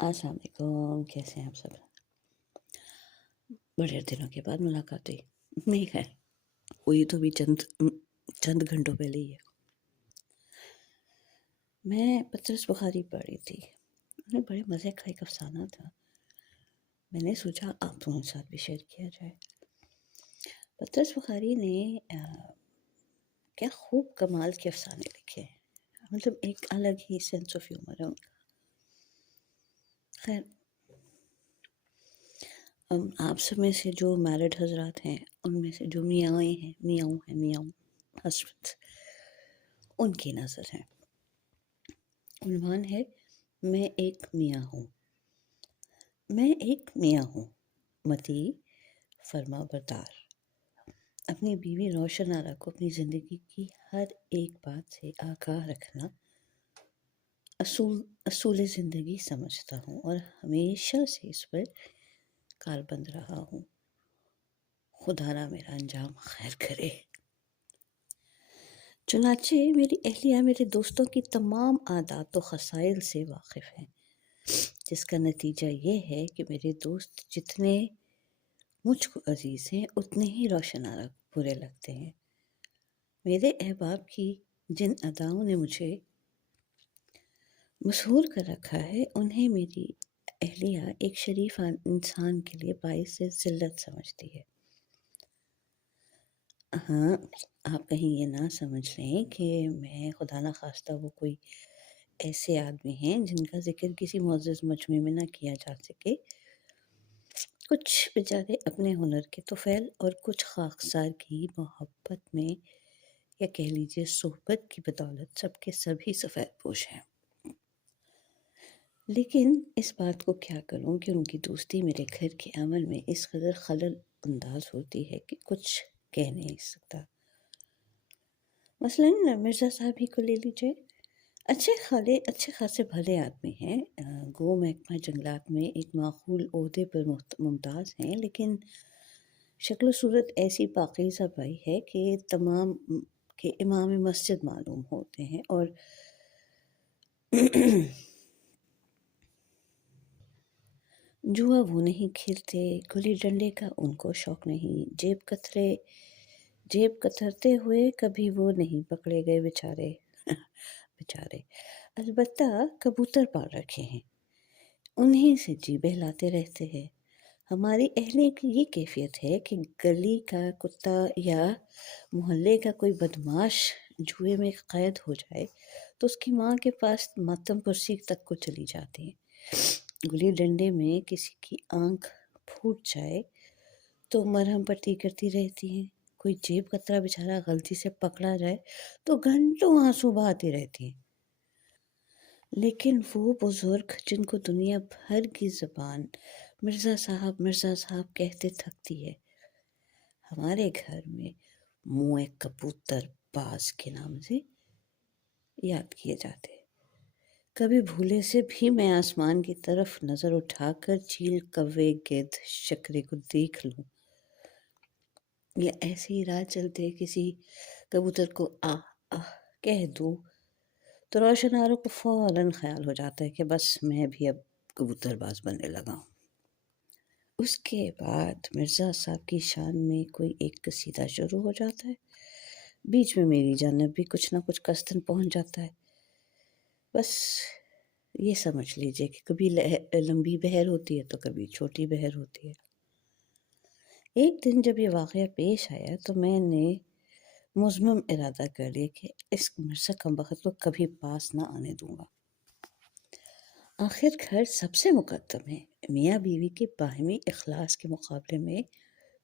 अस्सलाम वालेकुम, कैसे हैं आप सब? बड़े दिनों के बाद मुलाकात हुई। नहीं खैर, हुई तो भी चंद घंटों पहले ही है। मैं पतरस बुखारी पढ़ रही थी। उन्हें बड़े मज़े का एक अफ़साना था। मैंने सोचा आप दोनों के साथ भी शेयर किया जाए। पतरस बुखारी ने क्या खूब कमाल के अफ़साने लिखे हैं। मतलब एक अलग ही सेंस ऑफ ह्यूमर है उनका। खैर, आप सब में से जो मैरिड हज़रात हैं, उनमें से जो मियाँ हस्बैंड, उनकी नज़र है। उन्वान है, मैं एक मियाँ हूँ। मैं एक मियाँ हूँ, मती फर्माबरदार। अपनी बीवी रोशन आरा को अपनी ज़िंदगी की हर एक बात से आगाह रखना असूल ज़िंदगी समझता हूँ और हमेशा से इस पर कारबंद रहा हूँ। खुदा ना मेरा अंजाम खैर करे। चुनाचे मेरी अहलिया मेरे दोस्तों की तमाम आदात व खसाइल से वाकिफ़ हैं, जिसका नतीजा ये है कि मेरे दोस्त जितने मुझको अजीज़ हैं उतने ही रोशन आरा को बुरे लगते हैं। मेरे अहबाब की जिन अदाओं ने मुझे मशहूर कर रखा है, उन्हें मेरी अहलिया एक शरीफ इंसान के लिए बाइस से ज़िल्लत समझती है। हाँ, आप कहीं ये ना समझ लें कि मैं खुदा न खास्ता वो कोई ऐसे आदमी हैं जिनका ज़िक्र किसी मुअज़्ज़ज़ मजमे में ना किया जा सके। कुछ बेचारे अपने हुनर के तोफ़ैल और कुछ खाकसार की मोहब्बत में या कह लीजिए सोहबत की बदौलत सबके सभी सफ़ेदपोश हैं। लेकिन इस बात को क्या करूं कि उनकी दोस्ती मेरे घर के अमल में इस कदर खलल अंदाज होती है कि कुछ कह नहीं सकता। मसलन मिर्ज़ा साहब ही को ले लीजिए। अच्छे खासे भले आदमी हैं। गो महकमा जंगलात में एक माकूल ओहदे पर मुमताज़ हैं, लेकिन शक्ल सूरत ऐसी पाकीज़ा पाई है कि तमाम के इमाम मस्जिद मालूम होते हैं और जुआ वो नहीं खेलते, गुल्ली डंडे का उनको शौक़ नहीं, जेब कतरते हुए कभी वो नहीं पकड़े गए बेचारे। बेचारे अलबत्ता कबूतर पाल रखे हैं, उन्हीं से जी बहलाते रहते हैं। हमारी अहले की ये कैफियत है कि गली का कुत्ता या मोहल्ले का कोई बदमाश जुए में कैद हो जाए तो उसकी माँ के पास मातम कुर्सी तक को चली जाती है। गुल्ली डंडे में किसी की आंख फूट जाए तो मरहम पट्टी करती रहती हैं। कोई जेब कतरा बेचारा गलती से पकड़ा जाए तो घंटों आंसू बहाती रहती हैं। लेकिन वो बुजुर्ग जिनको दुनिया भर की ज़बान मिर्ज़ा साहब कहते थकती है, हमारे घर में मुँह कबूतर बाज के नाम से याद किए जाते। कभी भूले से भी मैं आसमान की तरफ नज़र उठाकर चील, कौवे, गिद्ध, शकरे को देख लूं या ऐसे ही राह चलते किसी कबूतर को आह कह दूं तो रोशनारों को फ़ौरन ख्याल हो जाता है कि बस मैं भी अब कबूतरबाज बनने लगा हूँ। उसके बाद मिर्ज़ा साहब की शान में कोई एक कसीदा शुरू हो जाता है, बीच में मेरी जानब भी कुछ ना कुछ कस्तन पहुँच जाता है। बस ये समझ लीजिए कि कभी लंबी बहर होती है तो कभी छोटी बहर होती है। एक दिन जब ये वाक़या पेश आया तो मैंने मुज़म्मम इरादा कर लिया कि इस मिर्ज़ा कमबख्त को कभी पास ना आने दूँगा। आखिर घर सबसे मुक़द्दम है। मियाँ बीवी के बाहमी इखलास के मुकाबले में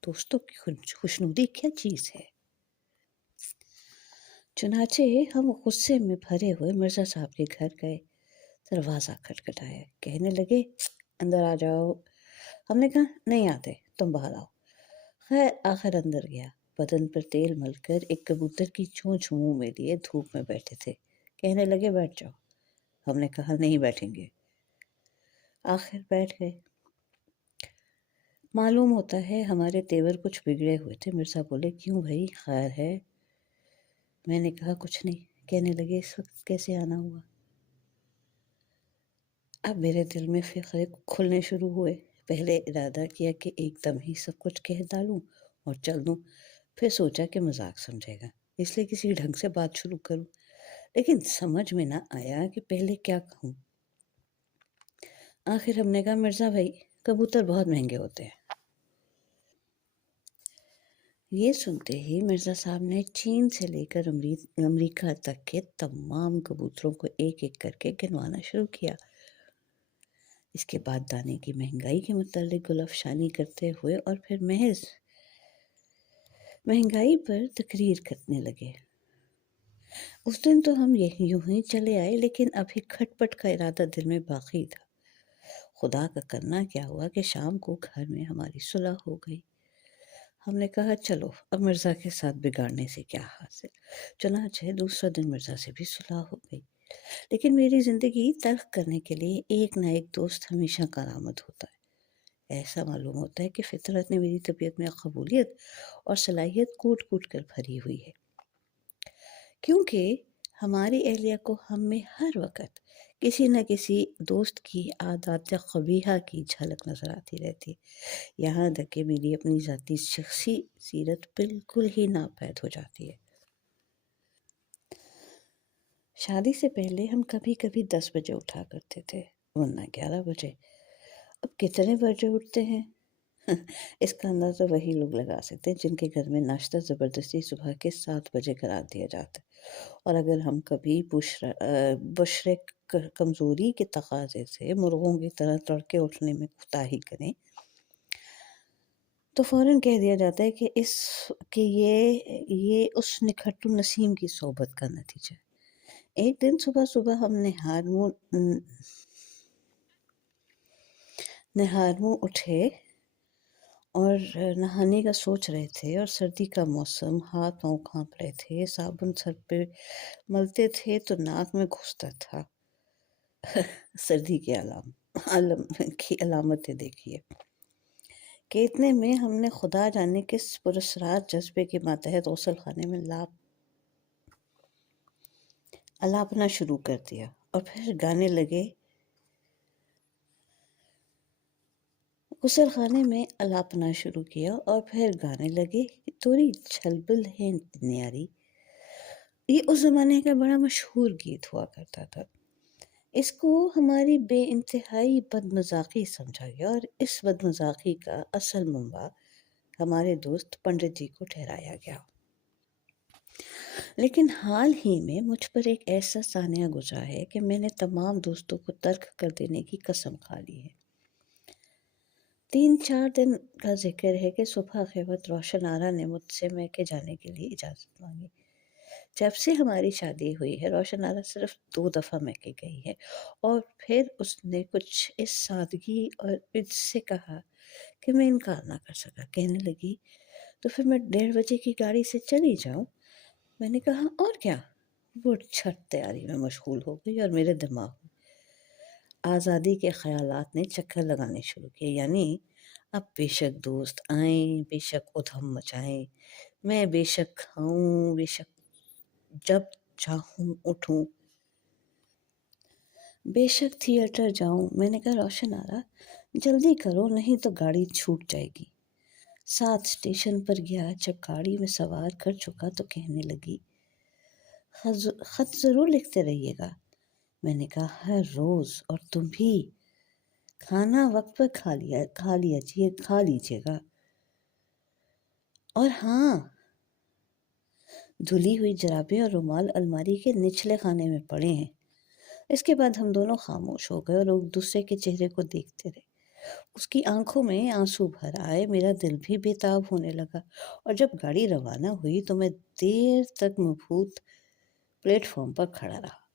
दोस्तों की खुशनुदी क्या चीज़ है। चुनाचे हम गुस्से में भरे हुए मिर्ज़ा साहब के घर गए। दरवाज़ा खटखटाया, कहने लगे अंदर आ जाओ। हमने कहा नहीं आते, तुम बाहर आओ। खैर आखिर अंदर गया। बदन पर तेल मलकर एक कबूतर की चोंच मुंह में लिए धूप में बैठे थे। कहने लगे बैठ जाओ। हमने कहा नहीं बैठेंगे। आखिर बैठ गए। मालूम होता है हमारे तेवर कुछ बिगड़े हुए थे। मिर्ज़ा बोले क्यों भाई, खैर है? मैंने कहा कुछ नहीं। कहने लगे इस वक्त कैसे आना हुआ? اب میرے دل میں فقرے کھلنے شروع ہوئے۔ پہلے ارادہ کیا کہ ایک دم ہی سب کچھ کہہ ڈالوں اور چل دوں، پھر سوچا کہ مذاق سمجھے گا، اس لیے کسی ڈھنگ سے بات شروع کروں، لیکن سمجھ میں نہ آیا کہ پہلے کیا کہوں۔ آخر ہم نے کہا مرزا بھائی کبوتر بہت مہنگے ہوتے ہیں۔ یہ سنتے ہی مرزا صاحب نے چین سے لے کر امریکہ تک کے تمام کبوتروں کو ایک ایک کر کے گنوانا شروع کیا۔ اس کے بعد دانے کی مہنگائی کے متعلق گل افشانی کرتے ہوئے اور پھر محض مہنگائی پر تقریر کرنے لگے۔ اس دن تو ہم یوں ہی چلے آئے، لیکن ابھی کھٹ پٹ کا ارادہ دل میں باقی تھا۔ خدا کا کرنا کیا ہوا کہ شام کو گھر میں ہماری صلح ہو گئی۔ ہم نے کہا چلو اب مرزا کے ساتھ بگاڑنے سے کیا حاصل، چنانچہ دوسرا دن مرزا سے بھی صلح ہو گئی۔ لیکن میری زندگی تلخ کرنے کے لیے ایک نہ ایک دوست ہمیشہ کارآمد ہوتا ہے۔ ایسا معلوم ہوتا ہے کہ فطرت نے میری طبیعت میں قبولیت اور صلاحیت کوٹ کوٹ کر بھری ہوئی ہے، کیونکہ ہماری اہلیہ کو ہم میں ہر وقت کسی نہ کسی دوست کی عادات قبیحہ کی جھلک نظر آتی رہتی ہے، یہاں تک کہ میری اپنی ذاتی شخصی سیرت بالکل ہی ناپید ہو جاتی ہے۔ شادی سے پہلے ہم کبھی کبھی 10 بجے اٹھا کرتے تھے، ورنہ 11 بجے۔ اب کتنے بجے اٹھتے ہیں اس کا اندازہ وہی لوگ لگا سکتے ہیں جن کے گھر میں ناشتہ زبردستی صبح کے 7 بجے کرا دیا جاتا ہے، اور اگر ہم کبھی بشرے کمزوری کے تقاضے سے مرغوں کی طرح تڑکے اٹھنے میں کوتاہی کریں تو فوراً کہہ دیا جاتا ہے کہ یہ اس نکھٹو نسیم کی صحبت کا نتیجہ ہے۔ ایک دن صبح صبح ہم نہار منہ اٹھے اور نہانے کا سوچ رہے تھے، اور سردی کا موسم، ہاتھ پاؤں کانپ رہے تھے، صابن سر پہ ملتے تھے تو ناک میں گھستا تھا۔ سردی کی علامتیں دیکھیے کہ اتنے میں ہم نے خدا جانے کس پراسرار جذبے کے ماتحت غسل خانے میں الاپنا شروع کر دیا اور پھر گانے لگے۔ غسل خانے میں الاپنا شروع کیا اور پھر گانے لگے توری چھلبل ہے نیاری۔ یہ اس زمانے کا بڑا مشہور گیت ہوا کرتا تھا۔ اس کو ہماری بے انتہائی بدمذاقی سمجھا گیا اور اس بدمذاقی کا اصل منبع ہمارے دوست پنڈت جی کو ٹھہرایا گیا۔ لیکن حال ہی میں مجھ پر ایک ایسا سانحہ گزرا ہے کہ میں نے تمام دوستوں کو ترک کر دینے کی قسم کھا لی ہے۔ 3-4 دن کا ذکر ہے کہ صبح کے وقت روشن آرا نے مجھ سے میکے جانے کے لیے اجازت مانگی۔ جب سے ہماری شادی ہوئی ہے روشن آرا صرف 2 دفعہ میکے گئی ہے، اور پھر اس نے کچھ اس سادگی اور عجز سے کہا کہ میں انکار نہ کر سکا۔ کہنے لگی تو پھر میں 1:30 بجے کی گاڑی سے چلی جاؤں؟ میں نے کہا اور کیا۔ وہ چھٹ تیاری میں مشغول ہو گئی اور میرے دماغ میں آزادی کے خیالات نے چکر لگانے شروع کیے، یعنی اب بے شک دوست آئیں، بے شک ادھم مچائیں، میں بے شک کھاؤں، بے شک جب چاہوں اٹھوں، بے شک تھیٹر جاؤں۔ میں نے کہا روشن آرا جلدی کرو نہیں تو گاڑی چھوٹ جائے گی۔ 7 اسٹیشن پر گیا، جب گاڑی میں سوار کر چکا تو کہنے لگی خط ضرور لکھتے رہیے گا۔ میں نے کہا ہر روز، اور تم بھی کھانا وقت پر کھا لیجیے گا، اور ہاں دھلی ہوئی جرابیں اور رومال الماری کے نچلے خانے میں پڑے ہیں۔ اس کے بعد ہم دونوں خاموش ہو گئے اور ایک دوسرے کے چہرے کو دیکھتے رہے۔ اس کی آنکھوں میں آنسو بھر آئے، میرا دل بھی بے تاب ہونے لگا، اور جب گاڑی روانہ ہوئی تو میں دیر تک مبہوت پلیٹ فارم پر کھڑا رہا۔